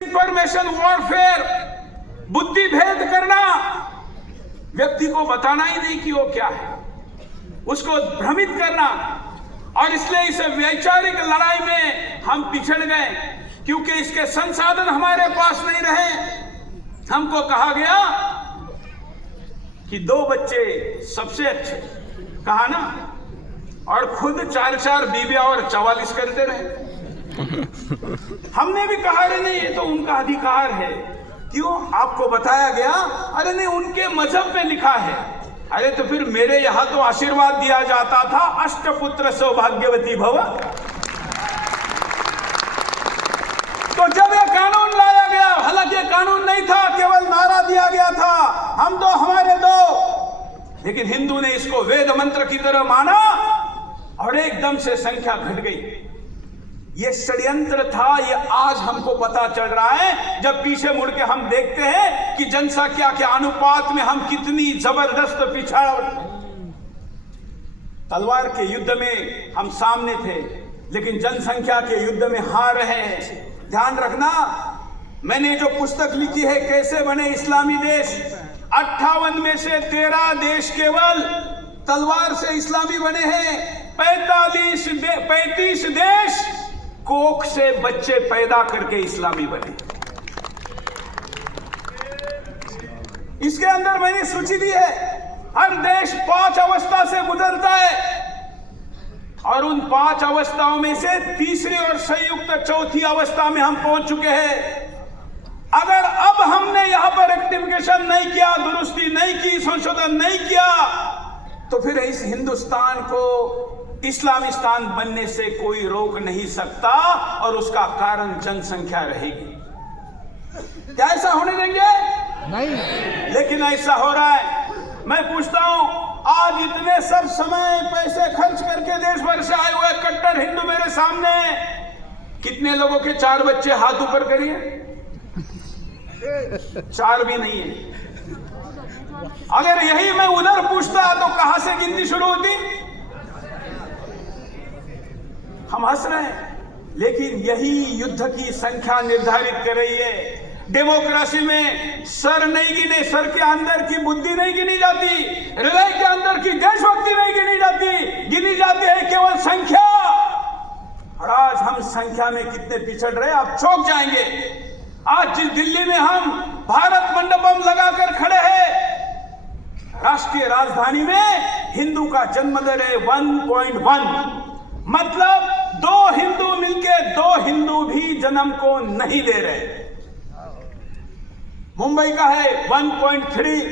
Information warfare, बुद्धि भेद करना, व्यक्ति को बताना ही नहीं कि वो क्या है, उसको भ्रमित करना। और इसलिए इस वैचारिक लड़ाई में हम पिछड़ गए, क्योंकि इसके संसाधन हमारे पास नहीं रहे। हमको कहा गया कि 2 बच्चे सबसे अच्छे, कहा ना, और खुद 4-4 बीवियां और 44 करते रहे। हमने भी कहा अरे नहीं, ये तो उनका अधिकार है। क्यों? आपको बताया गया अरे नहीं, उनके मजहब में लिखा है। अरे तो फिर मेरे यहां तो आशीर्वाद दिया जाता था, अष्टपुत्र सौभाग्यवती भव। तो जब ये कानून लाया गया, हालांकि ये कानून नहीं था, केवल नारा दिया गया था, हम दो हमारे दो, लेकिन हिंदू ने इसको वेद मंत्र की तरह माना और एकदम से संख्या घट गई। ये षड्यंत्र था, ये आज हमको पता चल रहा है जब पीछे मुड़ के हम देखते हैं कि जनसंख्या के अनुपात में हम कितनी जबरदस्त पिछड़। तलवार के युद्ध में हम सामने थे, लेकिन जनसंख्या के युद्ध में हार रहे हैं। ध्यान रखना, मैंने जो पुस्तक लिखी है कैसे बने इस्लामी देश, 58 में से 13 देश केवल तलवार से इस्लामी बने हैं। 35 देश कोख से बच्चे पैदा करके इस्लामी बने। इसके अंदर मैंने सूची दी है, हर देश 5 अवस्था से गुजरता है और उन 5 अवस्थाओं में से तीसरी और संयुक्त चौथी अवस्था में हम पहुंच चुके हैं। अगर अब हमने यहां पर रेक्टिफिकेशन नहीं किया, दुरुस्ती नहीं की, संशोधन नहीं किया, तो फिर इस हिंदुस्तान को इस्लामिस्तान बनने से कोई रोक नहीं सकता और उसका कारण जनसंख्या रहेगी। क्या ऐसा होने देंगे? नहीं। लेकिन ऐसा हो रहा है। मैं पूछता हूं, आज इतने सब समय पैसे खर्च करके देश भर से आए हुए कट्टर हिंदू मेरे सामने, कितने लोगों के 4 बच्चे? हाथ ऊपर करिए। 4 भी नहीं है। अगर यही मैं उधर पूछता तो कहां से गिनती शुरू होती? हम हंस रहे हैं, लेकिन यही युद्ध की संख्या निर्धारित कर रही है। डेमोक्रेसी में सर नहीं गिने, सर के अंदर की बुद्धि नहीं गिनी जाती, हृदय के अंदर की देशभक्ति नहीं गिनी जाती, गिनी जाती है केवल संख्या। और आज हम संख्या में कितने पिछड़ रहे, आप चौंक जाएंगे। आज जिस दिल्ली में हम भारत मंडपम लगाकर खड़े हैं, राष्ट्रीय राजधानी में हिंदू का जन्म दर है 1.1, मतलब 2 हिंदू मिलके 2 हिंदू भी जन्म को नहीं दे रहे। मुंबई का है 1.3,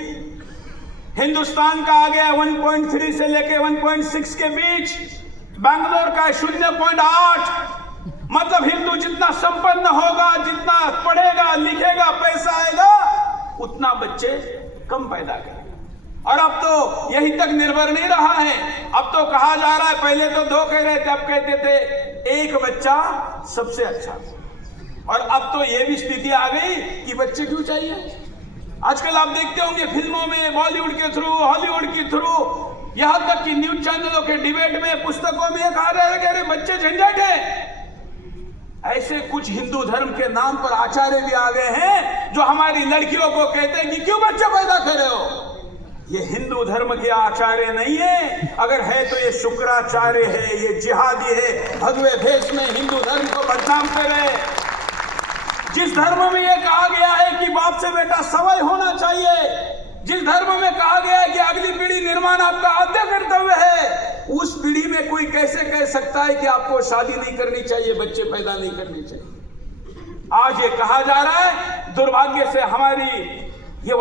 हिंदुस्तान का आ गया 1.3 से लेके 1.6 के बीच, बैंगलोर का है 0.8। मतलब हिंदू जितना संपन्न होगा, जितना पढ़ेगा लिखेगा, पैसा आएगा, उतना बच्चे कम पैदा करेगा। और अब तो यही तक निर्भर नहीं रहा है, अब तो कहा जा रहा है, पहले तो 2 कह रहे थे, अब कहते थे 1 बच्चा सबसे अच्छा। और अब तो ये भी स्थिति आ गई कि बच्चे क्यों चाहिए। आजकल आप देखते होंगे फिल्मों में, बॉलीवुड के थ्रू, हॉलीवुड के थ्रू, यहां तक कि न्यूज चैनलों के डिबेट में, पुस्तकों में कहा रहे हैं कि अरे बच्चे झंझट है। ऐसे कुछ हिंदू धर्म के नाम पर आचार्य भी आ गए हैं जो हमारी लड़कियों को कहते हैं कि क्यों बच्चे पैदा कर रहे हो। ये हिंदू धर्म के आचार्य नहीं है, अगर है तो ये शुक्राचार्य है, ये जिहादी है, भगवे भेष में हिंदू धर्म को बदनाम कर रहे हैं। जिस धर्म में ये कहा गया है कि बाप से बेटा सवय होना चाहिए, जिस धर्म में कहा गया है कि अगली पीढ़ी निर्माण आपका आद्य कर्तव्य है, उस पीढ़ी में कोई कैसे कह सकता है कि आपको शादी नहीं करनी चाहिए, बच्चे पैदा नहीं करने चाहिए। आज ये कहा जा रहा है, दुर्भाग्य से हमारी